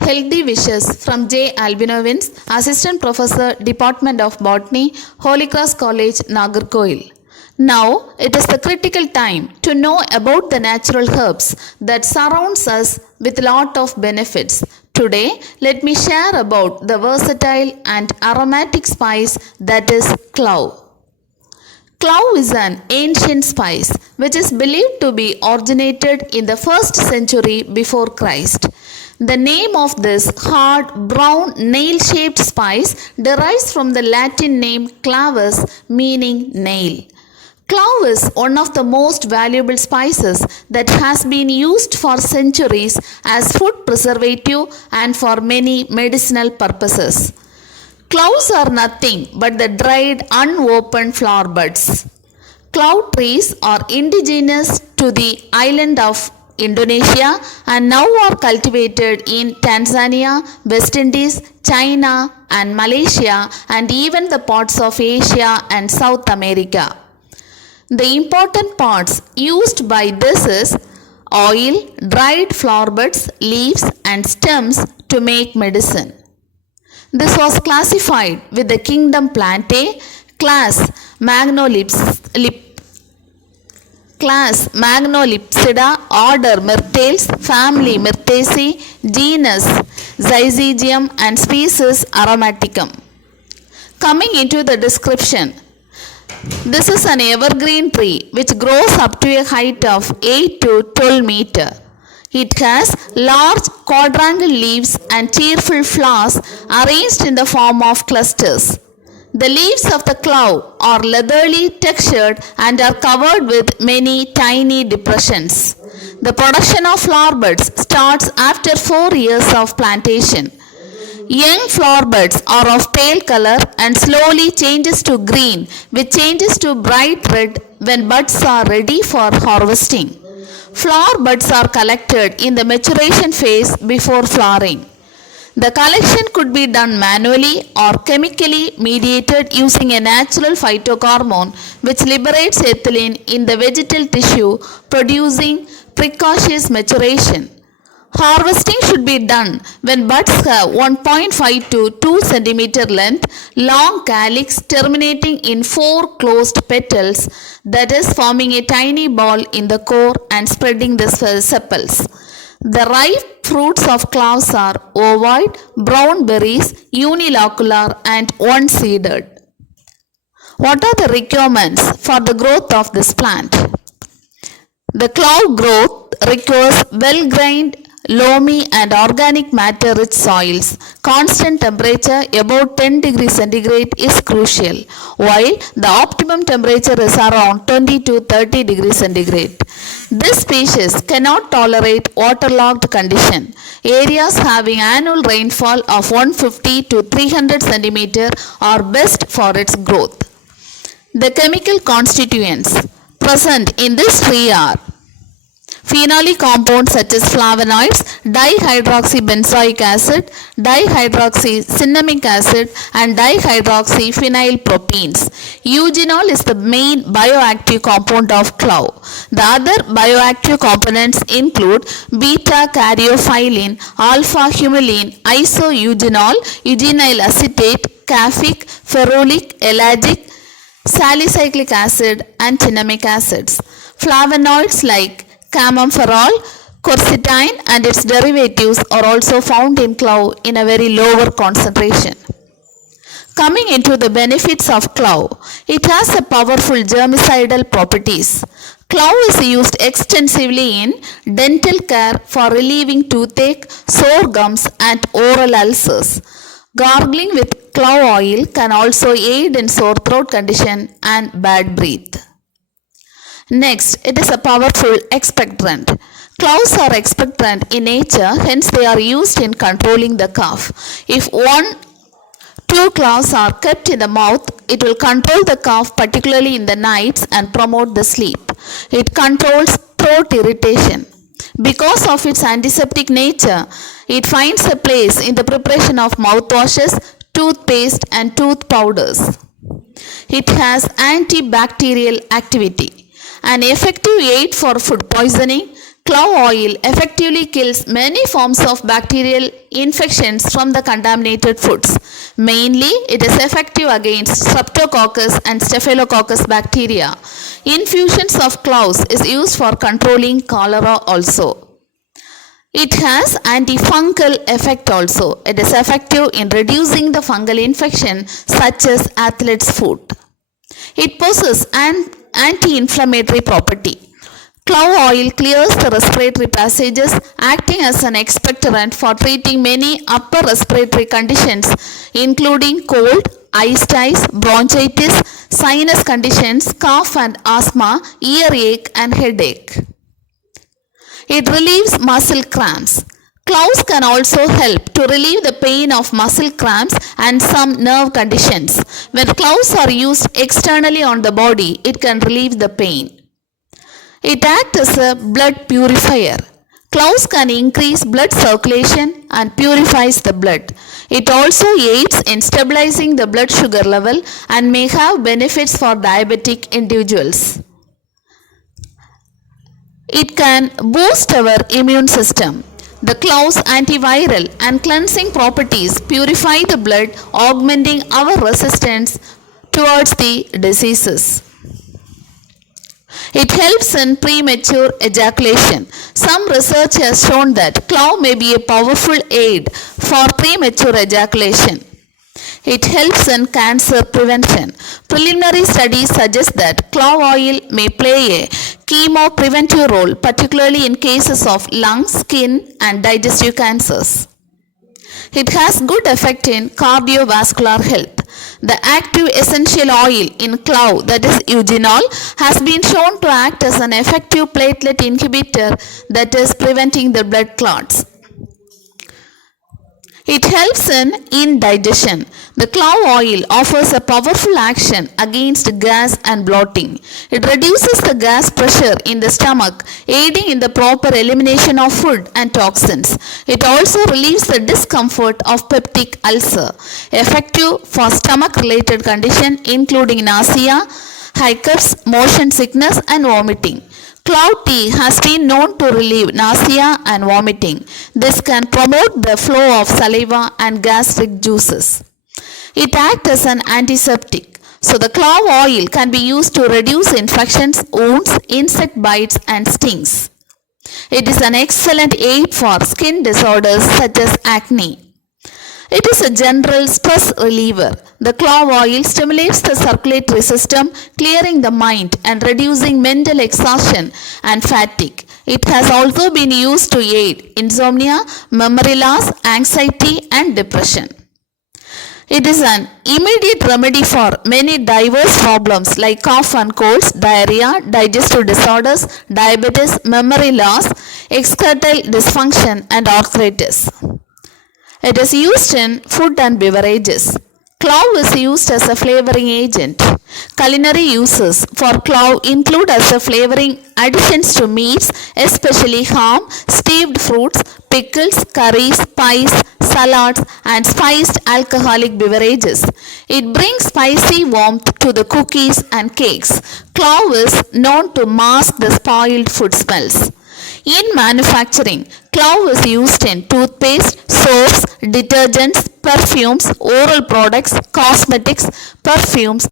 Healthy wishes from J. Albinovins, Assistant Professor, Department of Botany, Holy Cross College, Nagarkoil. Now it is the critical time to know about the natural herbs that surrounds us with lot of benefits. Today, let me share about the versatile and aromatic spice that is clove. Clove is an ancient spice which is believed to be originated in the 1st century before Christ. The name of this hard, brown, nail-shaped spice derives from the Latin name clavus, meaning nail. Clove is one of the most valuable spices that has been used for centuries as food preservative and for many medicinal purposes. Cloves are nothing but the dried, unopened flower buds. Clove trees are indigenous to the island of Indonesia and now are cultivated in Tanzania, West Indies, China and Malaysia and even the parts of Asia and South America. The important parts used by this is oil, dried flower buds, leaves and stems to make medicine. This was classified with the kingdom Plantae, class Magnolipsida, order Myrtales, family Myrtaceae, genus Syzygium and species Aromaticum. Coming into the description, this is an evergreen tree which grows up to a height of 8 to 12 meter. It has large quadrangle leaves and cheerful flowers arranged in the form of clusters. The leaves of the clove are leathery textured and are covered with many tiny depressions. The production of flower buds starts after 4 years of plantation. Young flower buds are of pale color and slowly changes to green, which changes to bright red when buds are ready for harvesting. Flower buds are collected in the maturation phase before flowering. The collection could be done manually or chemically mediated using a natural phytohormone which liberates ethylene in the vegetal tissue, producing precocious maturation. Harvesting should be done when buds have 1.5 to 2 cm length, long calyx terminating in 4 closed petals, that is forming a tiny ball in the core and spreading the sepals. The ripe fruits of cloves are ovoid, brown berries, unilocular and one-seeded. What are the requirements for the growth of this plant? The clove growth requires well-grained, loamy and organic matter rich soils. Constant temperature above 10 degrees centigrade is crucial, while the optimum temperature is around 20 to 30 degrees centigrade. This species cannot tolerate waterlogged condition. Areas having annual rainfall of 150 to 300 centimeter are best for its growth. The chemical constituents present in this tree are phenolic compounds such as flavonoids, dihydroxybenzoic acid, dihydroxycinnamic acid and dihydroxyphenylpropenes. Eugenol is the main bioactive compound of clove. The other bioactive components include beta-caryophyllene, alpha-humulene, isoeugenol, eugenyl acetate, caffeic, ferulic, ellagic, salicylic acid and cinnamic acids. Flavonoids like camphorol, quercetin and its derivatives are also found in clove in a very lower concentration. Coming into the benefits of clove, it has a powerful germicidal properties. Clove is used extensively in dental care for relieving toothache, sore gums and oral ulcers. Gargling with clove oil can also aid in sore throat condition and bad breath. Next, it is a powerful expectorant. Cloves are expectorant in nature, hence they are used in controlling the cough. If 1-2 cloves are kept in the mouth, it will control the cough, particularly in the nights, and promote the sleep. It controls throat irritation. Because of its antiseptic nature, it finds a place in the preparation of mouthwashes, toothpaste and tooth powders. It has antibacterial activity. An effective aid for food poisoning, Clove oil effectively kills many forms of bacterial infections from the contaminated foods. Mainly, it is effective against Streptococcus and Staphylococcus bacteria. Infusions of cloves is used for controlling cholera also. It has antifungal effect also. It is effective in reducing the fungal infection such as athlete's foot. It possesses an anti-inflammatory property. Clove oil clears the respiratory passages, acting as an expectorant for treating many upper respiratory conditions including cold, eye styes, bronchitis, sinus conditions, cough and asthma, earache and headache. It relieves muscle cramps. Cloves can also help to relieve the pain of muscle cramps and some nerve conditions. When cloves are used externally on the body, it can relieve the pain. It acts as a blood purifier. Cloves can increase blood circulation and purifies the blood. It also aids in stabilizing the blood sugar level and may have benefits for diabetic individuals. It can boost our immune system. The clove's antiviral and cleansing properties purify the blood, augmenting our resistance towards the diseases. It helps in premature ejaculation. Some research has shown that clove may be a powerful aid for premature ejaculation. It helps in cancer prevention. Preliminary studies suggest that clove oil may play a chemopreventive role, particularly in cases of lung, skin, and digestive cancers. It has good effect in cardiovascular health. The active essential oil in clove, that is eugenol, has been shown to act as an effective platelet inhibitor, that is preventing the blood clots. It helps in indigestion. The clove oil offers a powerful action against gas and bloating. It reduces the gas pressure in the stomach, aiding in the proper elimination of food and toxins. It also relieves the discomfort of peptic ulcer, effective for stomach-related conditions including nausea, hiccups, motion sickness, and vomiting. Clove tea has been known to relieve nausea and vomiting. This can promote the flow of saliva and gastric juices. It acts as an antiseptic. So the clove oil can be used to reduce infections, wounds, insect bites and stings. It is an excellent aid for skin disorders such as acne. It is a general stress reliever. The clove oil stimulates the circulatory system, clearing the mind and reducing mental exhaustion and fatigue. It has also been used to aid insomnia, memory loss, anxiety, and depression. It is an immediate remedy for many diverse problems like cough and colds, diarrhea, digestive disorders, diabetes, memory loss, excretal dysfunction, and arthritis. It is used in food and beverages. Clove is used as a flavoring agent. Culinary uses for clove include as a flavoring additions to meats, especially ham, steamed fruits, pickles, curries, pies, salads, and spiced alcoholic beverages. It brings spicy warmth to the cookies and cakes. Clove is known to mask the spoiled food smells. In manufacturing, clove is used in toothpaste, soaps, detergents, perfumes, oral products, cosmetics, perfumes,